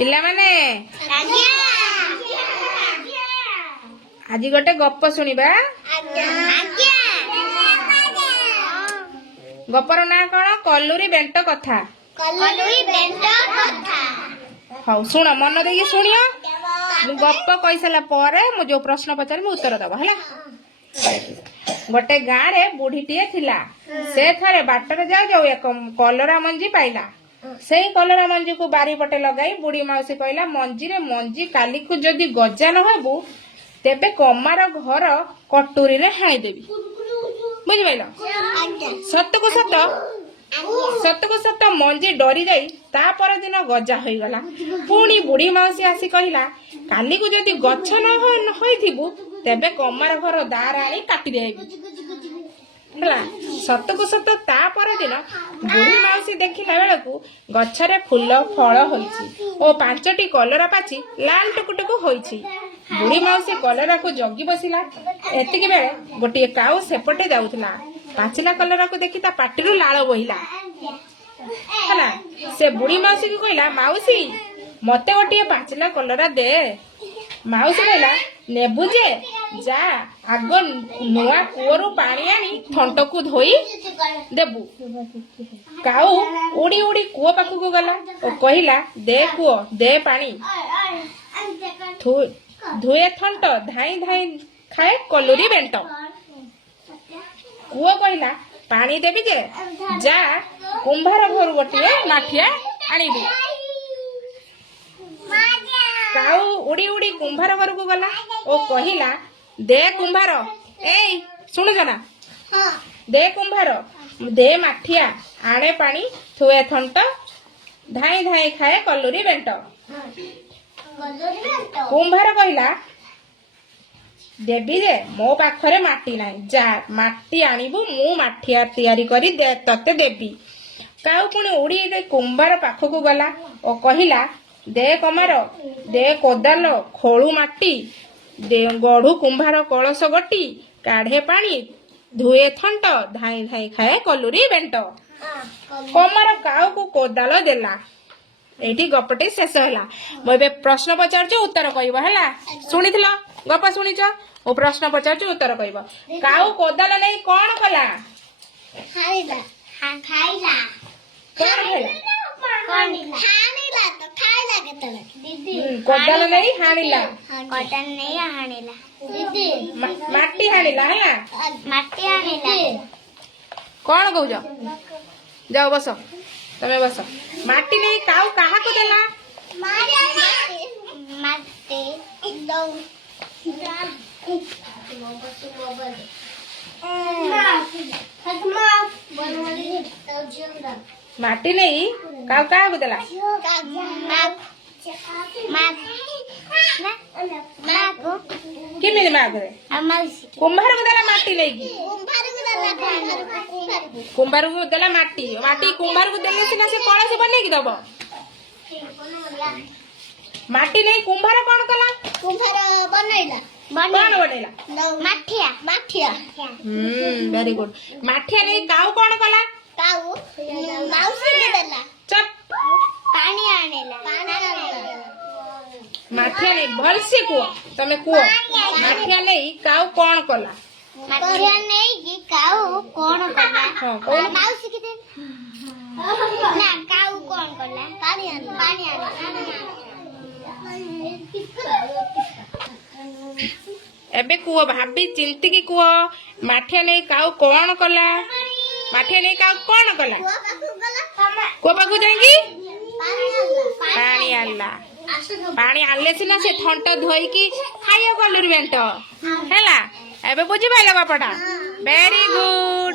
पिला माने आज गोटे गप शुणा गपर ना कौन कलुरी बेंट कथा हाँ शुण मन दे शुणियो मु गप कही सारा पर मु जो प्रश्न पचार मु उत्तर दब है गोटे गाँव रे बुढ़ीटीए थिला से थरे बाटर जाऊ जाऊ एक कलरा मंजी पाइला से कलरा मंजी को बारी पटे लगाई बुढ़ी माउसी कहला मंजी रे मंजी काली को जदि गजा न हेबू तेबे कमार घर कटोरी रे हाणी देबी बुझि पाइल सत को सत मंजी डरी जाई ता पर दिन गजा होई गला पुणी बुढ़ी माउसी आसी कहला काली को जदि गछ न होइथिबू तेबे कमार घर दार आनी काटी देबी सत को सत ता पर दिन बुढ़ी माउसी देखिला बेलू गछरे फूल फल होइछि ओ 5टी कलरा पाची लाल टुकुटुकु होइछि बुढ़ी माउसी कलरा को जगी बसिला एतिके बेले गोटे काऊ सेपटे जाउथला पाचिला कलरा को देखि ता पाटिरु लाळ बहिला हला से बुढ़ी माउसी को कहला माउसी मते गोटे पाचिला कलरा दे माउसी कहला नेबु जे जा आग नुआ कूअरु पानी आनी थंट को धोई देबू काऊ उड़ी उड़ी कूଅ पाखु गला और कहला दे कूଅ दे पानी धुए थंट धाई धाई खाए कलुरी बेंट कूଅ कहला पानी देबी जे जा कुंभार घर गोटे माठिया आनिबी काऊ उड़ी उड़ी कुंभार घर को गला ओ कहला दे कुंभार ए सुनु जना दे कुंभार दे माठिया आणे पानी थुए थंट धाई धाई खाए कलुरी बेंट कुंभार कहला देबी जे मो पाखरे माटी नाही जा माटी आनिबू मु माठिया तैयारी करी दे तते देबी काऊ पुणी उड़ी कुंभार पाखକୁ गला ओ कहला दे कमार दे कोदाल खोलू माटी दे गढ़ू कुंभार कलश गटी काढ़े पानी धुए थंट धाई धाई खाए कलुरी बेंट कमार काऊ को कोदाल देला एठी गपटी शेष होला मो बे प्रश्न पचार उत्तर कहब है शुणी गप शुणी ओ प्रश्न पचार उत्तर कहब काऊ कोदाल नहीं कौन कला कोदाल नहीं हाणिला माटी हाणिला है कौन कहूज जाओ बस तमे बस माटी नहीं काऊ कहा को देला माटी नहीं काऊ कहा को देला किमिन माग रे कुंभार को देला माटी नहीं कुंभार को देला माटी माटी कुंभार को देले सिना से कळस बने की दबो माटी नहीं कुंभार कौन कला कुंभार बनैला कौन बनैला माठिया वेरी गुड माठिया नहीं काऊ कौन कला काऊ माउसी के देला चप पानी आनेला माठिया नहीं भल से कुओ तमे कुओ माठिया नहीं काऊ कौन कला माठिया नहीं कि काऊ कौन कला हां कौन माउसी के दे ना काऊ कौन कला पानी आने एबे कुओ भाभी चिंती की कुओ माठिया नहीं काऊ कौन कला माठिया नहीं काऊ कौन कला कुओ पाखु जाएंगी पानी आनला पानी आनले सिना से थंट धोईकी खाइयो कलुरी बेंट हैला एबे बुझि पाइल गपटा वेरी गुड।